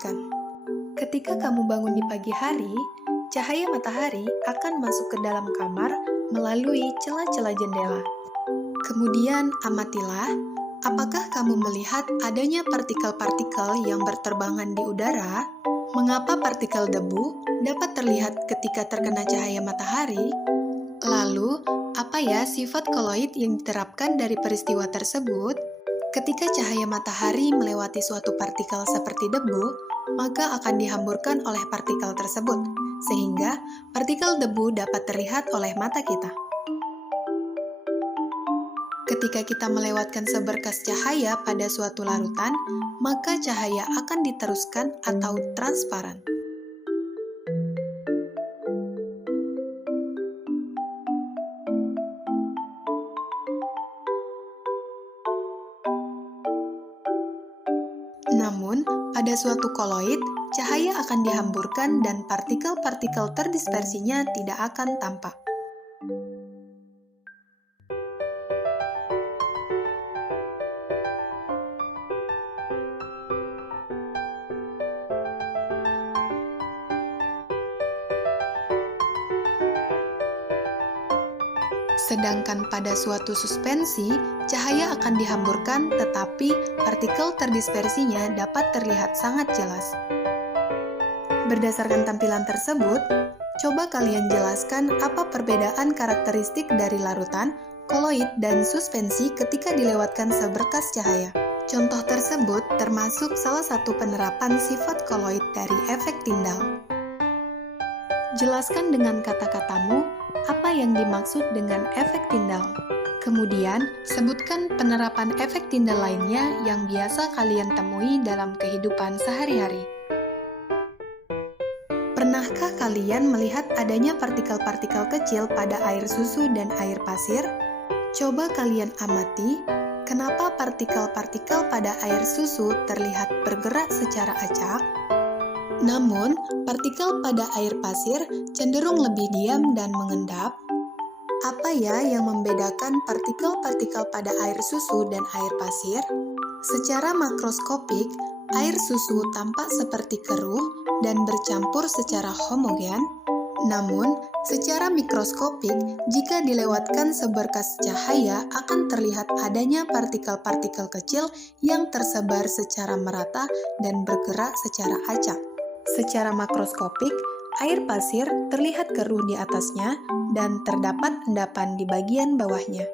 sebutkan. Ketika kamu bangun di pagi hari, cahaya matahari akan masuk ke dalam kamar melalui celah-celah jendela. Kemudian amatilah, apakah kamu melihat adanya partikel-partikel yang berterbangan di udara? Mengapa partikel debu dapat terlihat ketika terkena cahaya matahari? Lalu, apa ya sifat koloid yang diterapkan dari peristiwa tersebut? Ketika cahaya matahari melewati suatu partikel seperti debu, maka akan dihamburkan oleh partikel tersebut, sehingga partikel debu dapat terlihat oleh mata kita. Ketika kita melewatkan seberkas cahaya pada suatu larutan, maka cahaya akan diteruskan atau transparan. Namun, pada suatu koloid, cahaya akan dihamburkan dan partikel-partikel terdispersinya tidak akan tampak. Sedangkan pada suatu suspensi, cahaya akan dihamburkan tetapi partikel terdispersinya dapat terlihat sangat jelas. Berdasarkan tampilan tersebut, coba kalian jelaskan apa perbedaan karakteristik dari larutan, koloid, dan suspensi ketika dilewatkan seberkas cahaya. Contoh tersebut termasuk salah satu penerapan sifat koloid dari efek Tyndall. Jelaskan dengan kata-katamu apa yang dimaksud dengan efek Tyndall. Kemudian, sebutkan penerapan efek Tyndall lainnya yang biasa kalian temui dalam kehidupan sehari-hari. Pernahkah kalian melihat adanya partikel-partikel kecil pada air susu dan air pasir? Coba kalian amati, kenapa partikel-partikel pada air susu terlihat bergerak secara acak? Namun, partikel pada air pasir cenderung lebih diam dan mengendap. Apa ya yang membedakan partikel-partikel pada air susu dan air pasir? Secara makroskopik, air susu tampak seperti keruh dan bercampur secara homogen. Namun, secara mikroskopik, jika dilewatkan seberkas cahaya akan terlihat adanya partikel-partikel kecil yang tersebar secara merata dan bergerak secara acak. Secara makroskopik, air pasir terlihat keruh di atasnya dan terdapat endapan di bagian bawahnya.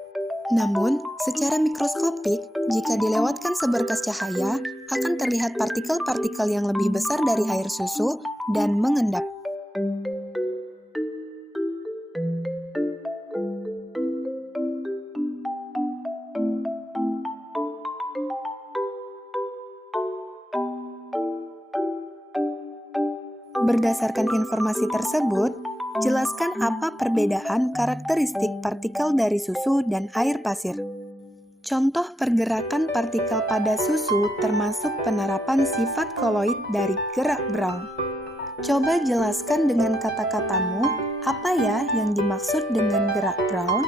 Namun, secara mikroskopik, jika dilewatkan seberkas cahaya, akan terlihat partikel-partikel yang lebih besar dari air susu dan mengendap. Berdasarkan informasi tersebut, jelaskan apa perbedaan karakteristik partikel dari susu dan air pasir. Contoh pergerakan partikel pada susu termasuk penerapan sifat koloid dari gerak Brown. Coba jelaskan dengan kata-katamu apa ya yang dimaksud dengan gerak Brown.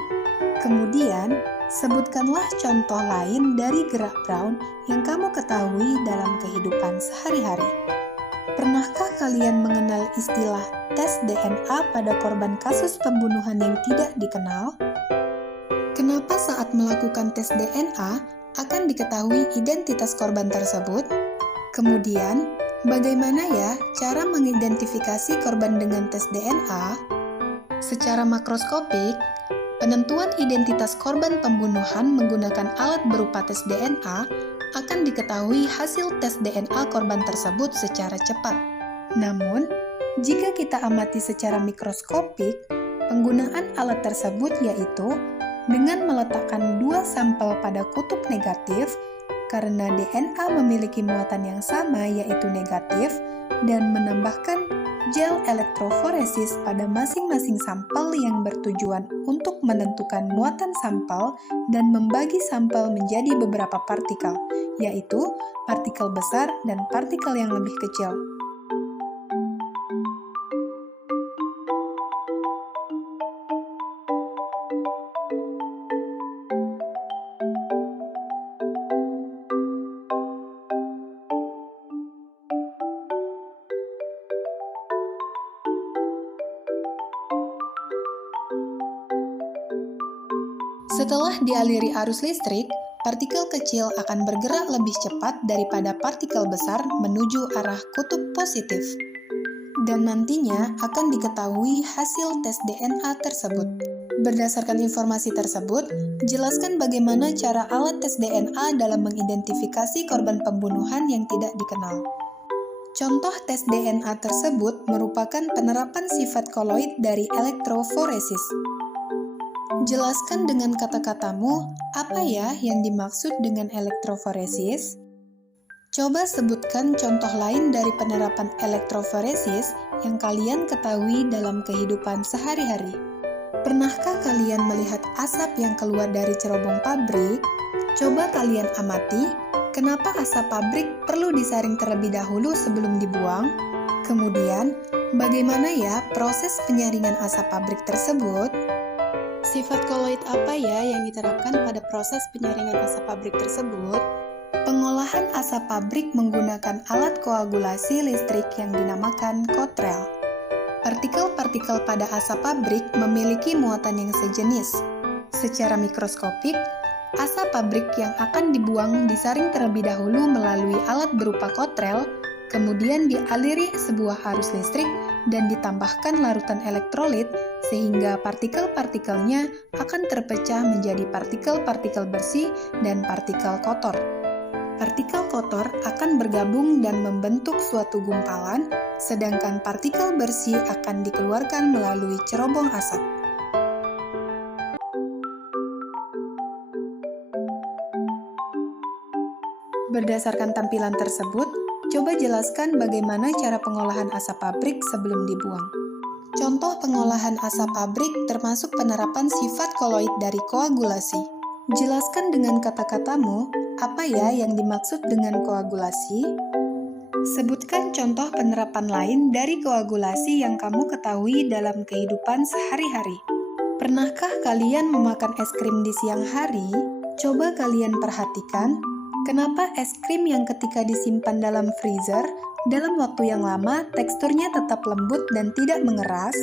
Kemudian, sebutkanlah contoh lain dari gerak Brown yang kamu ketahui dalam kehidupan sehari-hari. Pernahkah kalian mengenal istilah tes DNA pada korban kasus pembunuhan yang tidak dikenal? Kenapa saat melakukan tes DNA akan diketahui identitas korban tersebut? Kemudian, bagaimana ya cara mengidentifikasi korban dengan tes DNA? Secara makroskopik, penentuan identitas korban pembunuhan menggunakan alat berupa tes DNA akan diketahui hasil tes DNA korban tersebut secara cepat. Namun, jika kita amati secara mikroskopik, penggunaan alat tersebut yaitu dengan meletakkan dua sampel pada kutub negatif karena DNA memiliki muatan yang sama yaitu negatif dan menambahkan gel elektroforesis pada masing-masing sampel yang bertujuan untuk menentukan muatan sampel dan membagi sampel menjadi beberapa partikel, yaitu partikel besar dan partikel yang lebih kecil. Setelah dialiri arus listrik, partikel kecil akan bergerak lebih cepat daripada partikel besar menuju arah kutub positif. Dan nantinya akan diketahui hasil tes DNA tersebut. Berdasarkan informasi tersebut, jelaskan bagaimana cara alat tes DNA dalam mengidentifikasi korban pembunuhan yang tidak dikenal. Contoh tes DNA tersebut merupakan penerapan sifat koloid dari elektroforesis. Jelaskan dengan kata-katamu, apa ya yang dimaksud dengan elektroforesis? Coba sebutkan contoh lain dari penerapan elektroforesis yang kalian ketahui dalam kehidupan sehari-hari. Pernahkah kalian melihat asap yang keluar dari cerobong pabrik? Coba kalian amati, kenapa asap pabrik perlu disaring terlebih dahulu sebelum dibuang? Kemudian, bagaimana ya proses penyaringan asap pabrik tersebut? Sifat koloid apa ya yang diterapkan pada proses penyaringan asap pabrik tersebut? Pengolahan asap pabrik menggunakan alat koagulasi listrik yang dinamakan kotrel. Partikel-partikel pada asap pabrik memiliki muatan yang sejenis. Secara mikroskopik, asap pabrik yang akan dibuang disaring terlebih dahulu melalui alat berupa kotrel, kemudian dialiri sebuah arus listrik dan ditambahkan larutan elektrolit sehingga partikel-partikelnya akan terpecah menjadi partikel-partikel bersih dan partikel kotor. Partikel kotor akan bergabung dan membentuk suatu gumpalan, sedangkan partikel bersih akan dikeluarkan melalui cerobong asap. Berdasarkan tampilan tersebut, coba jelaskan bagaimana cara pengolahan asap pabrik sebelum dibuang. Contoh pengolahan asap pabrik termasuk penerapan sifat koloid dari koagulasi. Jelaskan dengan kata-katamu, apa ya yang dimaksud dengan koagulasi? Sebutkan contoh penerapan lain dari koagulasi yang kamu ketahui dalam kehidupan sehari-hari. Pernahkah kalian memakan es krim di siang hari? Coba kalian perhatikan, kenapa es krim yang ketika disimpan dalam freezer, dalam waktu yang lama teksturnya tetap lembut dan tidak mengeras?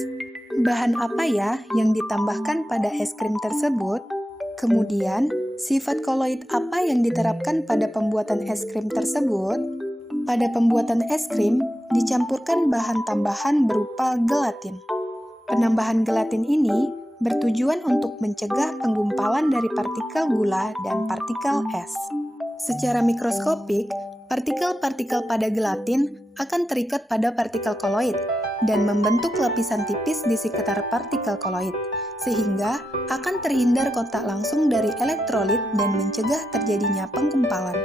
Bahan apa ya yang ditambahkan pada es krim tersebut? Kemudian, sifat koloid apa yang diterapkan pada pembuatan es krim tersebut? Pada pembuatan es krim, dicampurkan bahan tambahan berupa gelatin. Penambahan gelatin ini bertujuan untuk mencegah penggumpalan dari partikel gula dan partikel es. Secara mikroskopik, partikel-partikel pada gelatin akan terikat pada partikel koloid dan membentuk lapisan tipis di sekitar partikel koloid, sehingga akan terhindar kontak langsung dari elektrolit dan mencegah terjadinya penggumpalan.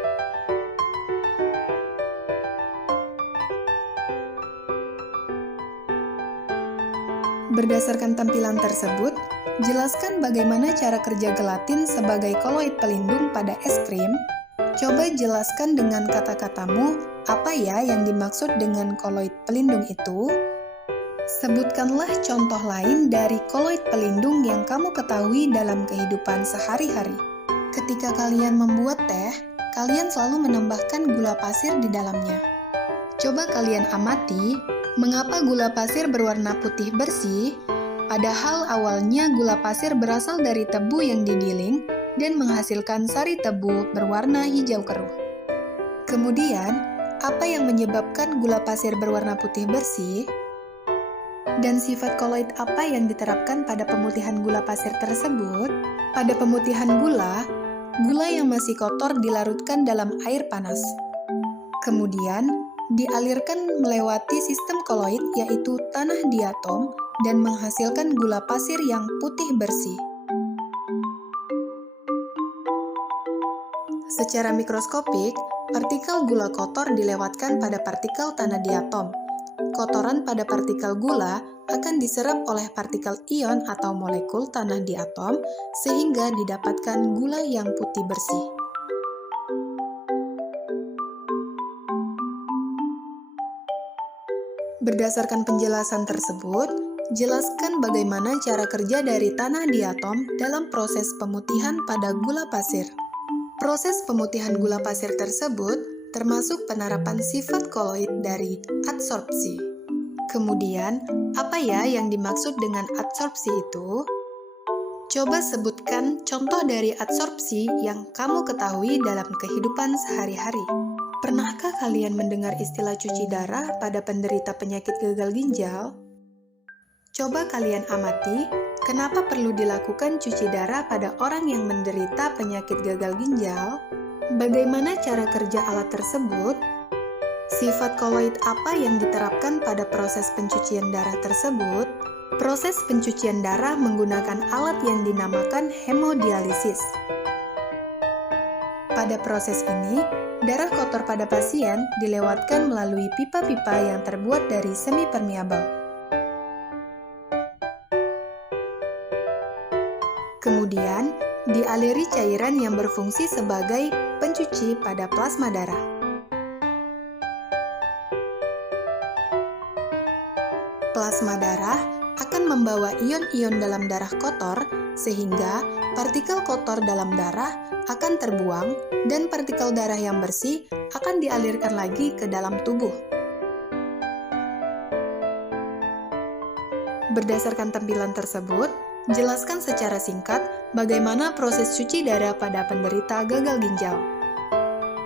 Berdasarkan tampilan tersebut, jelaskan bagaimana cara kerja gelatin sebagai koloid pelindung pada es krim. Coba jelaskan dengan kata-katamu, apa ya yang dimaksud dengan koloid pelindung itu? Sebutkanlah contoh lain dari koloid pelindung yang kamu ketahui dalam kehidupan sehari-hari. Ketika kalian membuat teh, kalian selalu menambahkan gula pasir di dalamnya. Coba kalian amati, mengapa gula pasir berwarna putih bersih, padahal awalnya gula pasir berasal dari tebu yang digiling dan menghasilkan sari tebu berwarna hijau keruh. Kemudian, apa yang menyebabkan gula pasir berwarna putih bersih? Dan sifat koloid apa yang diterapkan pada pemutihan gula pasir tersebut? Pada pemutihan gula, gula yang masih kotor dilarutkan dalam air panas. Kemudian, dialirkan melewati sistem koloid yaitu tanah diatom dan menghasilkan gula pasir yang putih bersih. Secara mikroskopik, partikel gula kotor dilewatkan pada partikel tanah diatom. Kotoran pada partikel gula akan diserap oleh partikel ion atau molekul tanah di atom sehingga didapatkan gula yang putih bersih. Berdasarkan penjelasan tersebut, jelaskan bagaimana cara kerja dari tanah di atom dalam proses pemutihan pada gula pasir. Proses pemutihan gula pasir tersebut termasuk penerapan sifat koloid dari adsorpsi. Kemudian, apa ya yang dimaksud dengan adsorpsi itu? Coba sebutkan contoh dari adsorpsi yang kamu ketahui dalam kehidupan sehari-hari. Pernahkah kalian mendengar istilah cuci darah pada penderita penyakit gagal ginjal? Coba kalian amati, kenapa perlu dilakukan cuci darah pada orang yang menderita penyakit gagal ginjal? Bagaimana cara kerja alat tersebut? Sifat koloid apa yang diterapkan pada proses pencucian darah tersebut? Proses pencucian darah menggunakan alat yang dinamakan hemodialisis. Pada proses ini, darah kotor pada pasien dilewatkan melalui pipa-pipa yang terbuat dari semi-permeable. Kemudian, dialiri cairan yang berfungsi sebagai pencuci pada plasma darah. Plasma darah akan membawa ion-ion dalam darah kotor, sehingga partikel kotor dalam darah akan terbuang dan partikel darah yang bersih akan dialirkan lagi ke dalam tubuh. Berdasarkan tampilan tersebut, jelaskan secara singkat bagaimana proses cuci darah pada penderita gagal ginjal.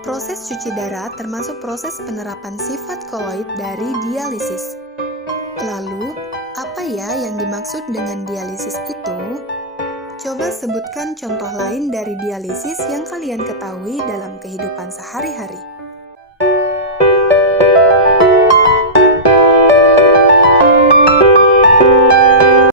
Proses cuci darah termasuk proses penerapan sifat koloid dari dialisis. Lalu, apa ya yang dimaksud dengan dialisis itu? Coba sebutkan contoh lain dari dialisis yang kalian ketahui dalam kehidupan sehari-hari.